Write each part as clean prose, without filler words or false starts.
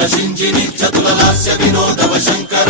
చతుల శింజిని చతుల లాస్య వినోదవ శంకర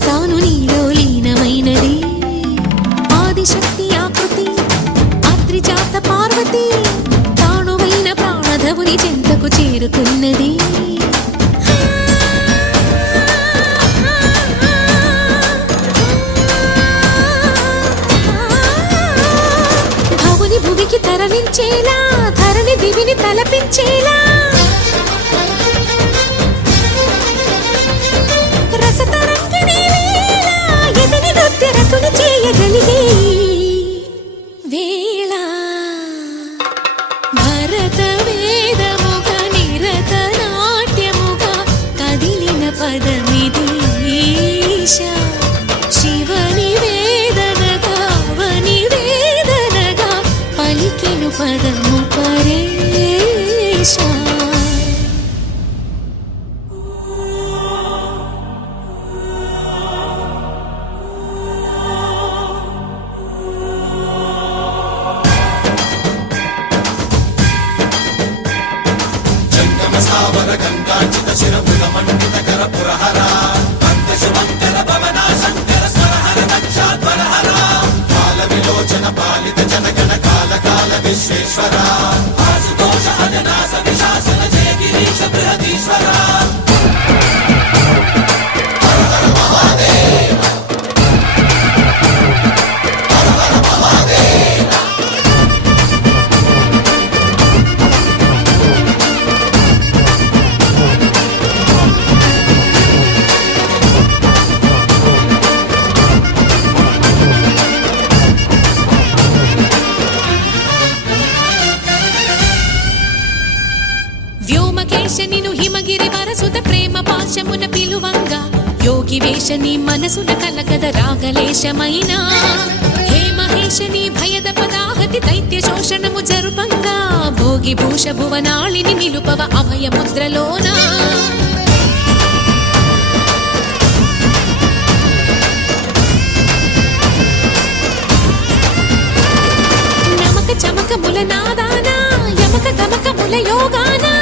తాను నీలో లీనమైనది ఆదిశక్తి ఆకృతి అద్రిజాత పార్వతి తానువైన ప్రాణధవుని చెంతకు చేరుకున్నది భవుని భువికి తరలించేలా ధరణి దివిని తలపించేలా చేయగలిగే వేళ భరత వేదముగ నిరత నాట్యముగా కదిలిన పదమిది ఈశా శివని వేదనగా వని వేదనగా పలికెను పదము పరేశా గంగాచిత శిరముల మండిత కర పురహర అంతశుమంకర భవనా శంకర స్వరహర దక్షాధ్వరహర కాల విలోచన పాలిత జనగణ కాల కాల విశ్వేశ్వర ఆశుతోష అజనాస విశాసన జయ గిరీశ బృహదీశ్వర హర హర మహాదేవ హర హర మహాదేవ నిను హిమగిరి వరసుత ప్రేమ పాశమున పిలువంగా యోగి వేషని మనసున కలకద రాగలేశమైనా హే మహేశని భయద పదాహతి దైత్య శోషణము జరుపంగా భోగి భూష భువనాళిని నిలుపవ అభయ ముద్రలోనా నమక చమక ముల నాదానా యమక గమక ముల యోగానా